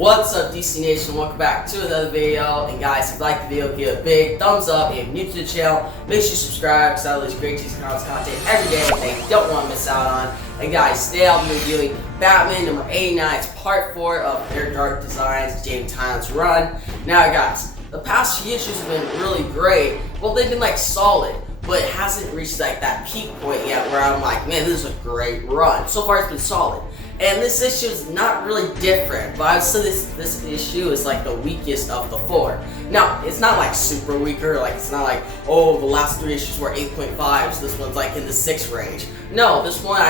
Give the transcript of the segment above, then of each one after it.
What's up, DC Nation? Welcome back to another video. And guys, if you like the video, give it a big thumbs up. If you're new to the channel, make sure you subscribe because I release great DC Comics content every day that you don't want to miss out on. And guys, today I'll be reviewing Batman number 89. It's part 4 of their Dark Designs, James Tynion's run. Now guys, the past few issues have been really great. Well, they've been like solid, but it hasn't reached like that peak point yet where I'm like, man, this is a great run. So far it's been solid. And this issue is not really different, but I would say this issue is like the weakest of the 4. Now, it's not like super weaker, like it's not like, oh, the last 3 issues were 8.5, so this one's like in the 6 range. No, this one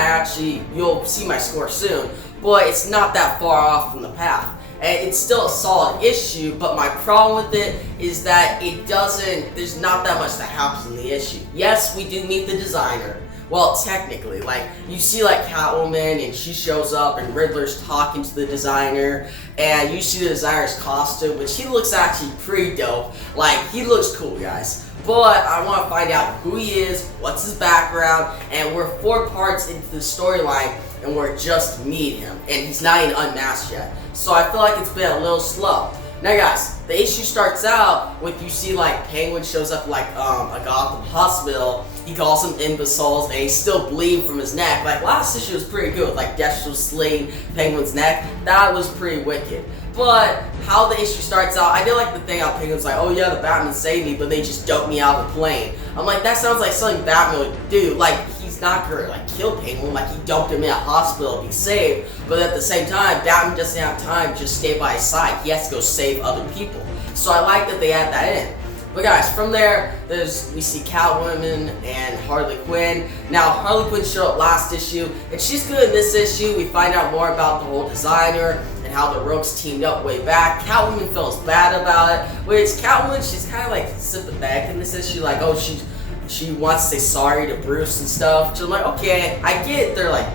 you'll see my score soon, but it's not that far off from the path. And it's still a solid issue, but my problem with it is that there's not that much that happens in the issue. Yes, we do meet the designer. Well, technically, like, you see like Catwoman and she shows up and Riddler's talking to the designer and you see the designer's costume, which he looks actually pretty dope. Like, he looks cool, guys. But I want to find out who he is, what's his background, and we're 4 parts into the storyline and we're just meeting him and he's not even unmasked yet. So I feel like it's been a little slow. Now guys, the issue starts out with you see like Penguin shows up like a Gotham hospital. He calls them imbeciles and he's still bleeding from his neck. Like last issue was pretty good, like Deathstroke slitting Penguin's neck. That was pretty wicked. But how the issue starts out, I did like the thing how Penguin's like, oh yeah, the Batman saved me, but they just dumped me out of the plane. I'm like, that sounds like something Batman would do. Like, he's not gonna like kill Penguin, like he dumped him in a hospital to be saved. But at the same time, Batman doesn't have time to just stay by his side. He has to go save other people. So I like that they add that in. But guys, from there, we see Catwoman and Harley Quinn. Now, Harley Quinn showed up last issue, and she's good in this issue. We find out more about the whole designer and how the Rogues teamed up way back. Catwoman feels bad about it, which Catwoman, she's kind of like sympathetic in this issue. Like, oh, she wants to say sorry to Bruce and stuff. So I'm like, okay, I get they're like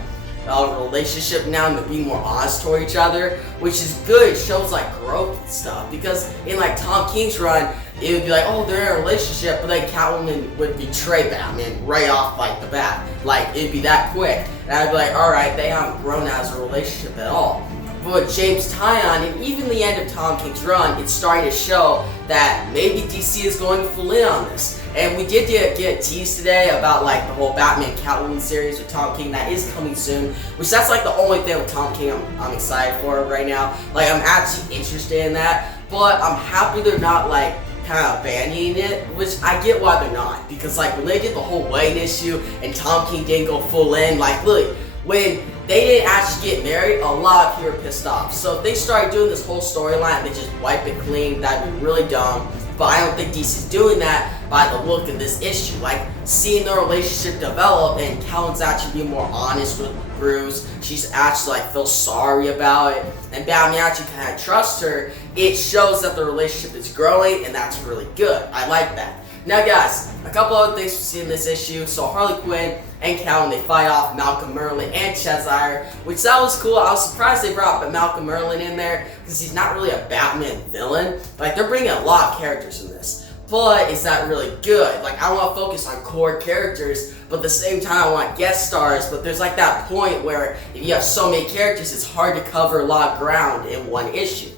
a relationship now and they're being more honest toward each other, which is good. It shows like growth and stuff, because in like Tom King's run, it would be like, oh, they're in a relationship, but then Catwoman would betray Batman right off like the bat. Like, it'd be that quick. And I'd be like, alright, they haven't grown as a relationship at all. But James Tynnion, and even the end of Tom King's run, it's starting to show that maybe DC is going full in on this. And we did get a tease today about like the whole Batman Catwoman series with Tom King that is coming soon, which that's like the only thing with Tom King I'm excited for right now. Like, I'm actually interested in that, but I'm happy they're not like kind of abandoning it, which I get why they're not, because like when they did the whole Wayne issue and Tom King didn't go full in, like look, when they didn't actually get married, a lot of people were pissed off. So if they started doing this whole storyline and they just wipe it clean, that'd be really dumb. But I don't think DC's doing that by the look of this issue. Like, seeing their relationship develop and Callan's actually being more honest with Bruce. She's actually like feels sorry about it. And Batman actually kind of trusts her. It shows that the relationship is growing, and that's really good. I like that. Now guys, a couple other things we see in this issue. So Harley Quinn and Callan, they fight off Malcolm Merlyn and Cheshire, which that was cool. I was surprised they brought Malcolm Merlyn in there, because he's not really a Batman villain. Like, they're bringing a lot of characters in this, but it's not really good. Like, I want to focus on core characters, but at the same time I want guest stars. But there's like that point where if you have so many characters, it's hard to cover a lot of ground in one issue.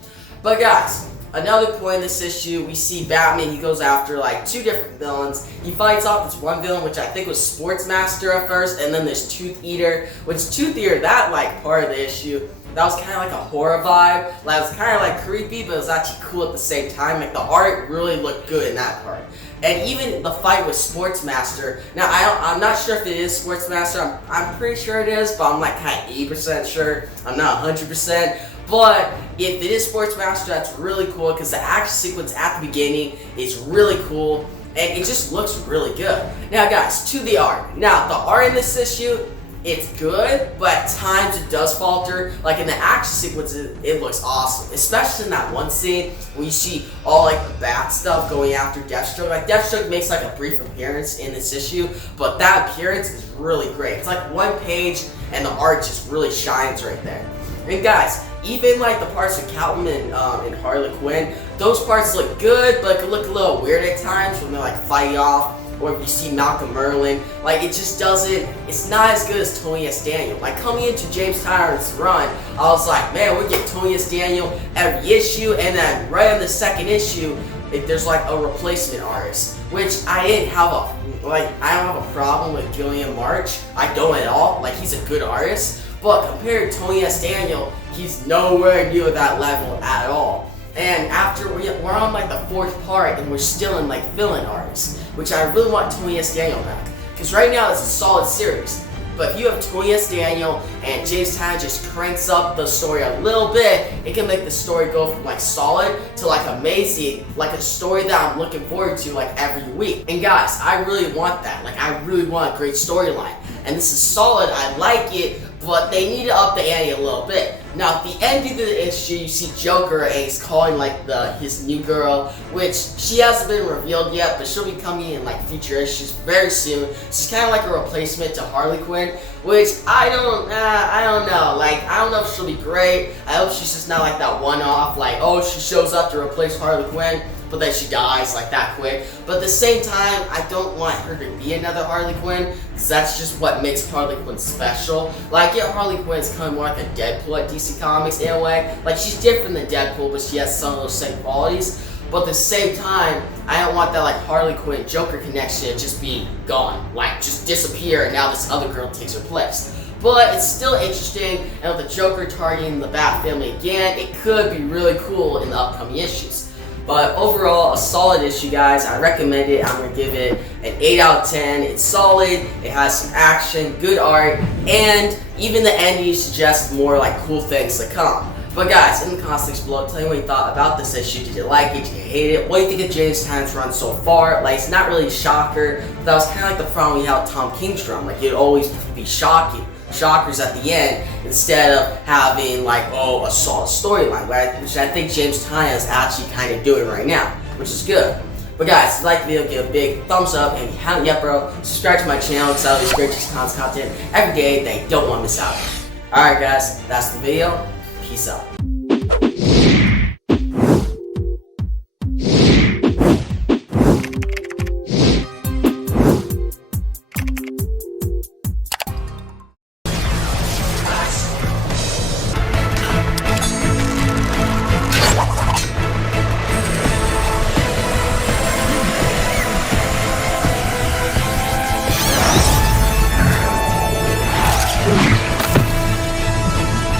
But guys, another point in this issue, we see Batman, he goes after like 2 different villains. He fights off this one villain, which I think was Sportsmaster at first, and then there's Tooth Eater, which Tooth Eater, that like part of the issue, that was kind of like a horror vibe. Like, it was kind of like creepy, but it was actually cool at the same time. Like, the art really looked good in that part. And even the fight with Sportsmaster, now I'm not sure if it is Sportsmaster, I'm pretty sure it is, but I'm like kind of 80% sure, I'm not 100%. But if it is Sportsmaster, that's really cool, because the action sequence at the beginning is really cool, and it just looks really good. Now guys, to the art. Now, the art in this issue, it's good, but at times it does falter. Like in the action sequences, it looks awesome. Especially in that one scene where you see all like the bat stuff going after Deathstroke. Like, Deathstroke makes like a brief appearance in this issue, but that appearance is really great. It's like 1 page and the art just really shines right there. And guys, even like the parts with Catwoman and Harley Quinn, those parts look good, but it could look a little weird at times when they're like fighting off or if you see Malcolm Merlin, like it just doesn't, it's not as good as Tony S. Daniel. Like coming into James Tynion's run, I was like, man, we get Tony S. Daniel every issue, and then right on the second issue, there's like a replacement artist, which I didn't have I don't have a problem with Gillian March. I don't at all. Like he's a good artist, but compared to Tony S. Daniel, he's nowhere near that level at all. And after we're on like the fourth part, and we're still in like villain artists, which I really want Tony S. Daniel back, because right now it's a solid series. But if you have Tony S. Daniel and James Tynion just cranks up the story a little bit, it can make the story go from like solid to like amazing, like a story that I'm looking forward to like every week. And guys, I really want that. Like I really want a great storyline. And this is solid, I like it, but they need to up the ante a little bit. Now at the end of the issue, you see Joker and he's calling like his new girl, which she hasn't been revealed yet, but she'll be coming in like future issues very soon. She's kind of like a replacement to Harley Quinn, which I don't know. Like I don't know if she'll be great. I hope she's just not like that one-off, like oh she shows up to replace Harley Quinn, but then she dies like that quick. But at the same time, I don't want her to be another Harley Quinn, because that's just what makes Harley Quinn special. Like yeah, Harley Quinn's kind of more like a Deadpool at DC Comics in a way. Like she's different than Deadpool, but she has some of those same qualities. But at the same time, I don't want that like Harley Quinn Joker connection to just be gone, like just disappear, and now this other girl takes her place. But it's still interesting, and with the Joker targeting the Bat family again, it could be really cool in the upcoming issues. But overall, a solid issue, guys. I recommend it. I'm going to give it an 8 out of 10. It's solid, it has some action, good art, and even the ending suggests more like cool things to come. But guys, in the comment section below, tell me what you thought about this issue. Did you like it? Did you hate it? What do you think of James Tynion's run so far? Like, it's not really a shocker. That was kind of like the problem we had with Tom King's run. Like, it'd always be shockers at the end, instead of having like a solid storyline, right? Which I think James Tynion is actually kind of doing right now, which is good. But guys, if you like the video, give a big thumbs up, and if you haven't yet, bro, subscribe to my channel because I always great content every day that you don't want to miss out on. Alright guys, that's the video. Peace out.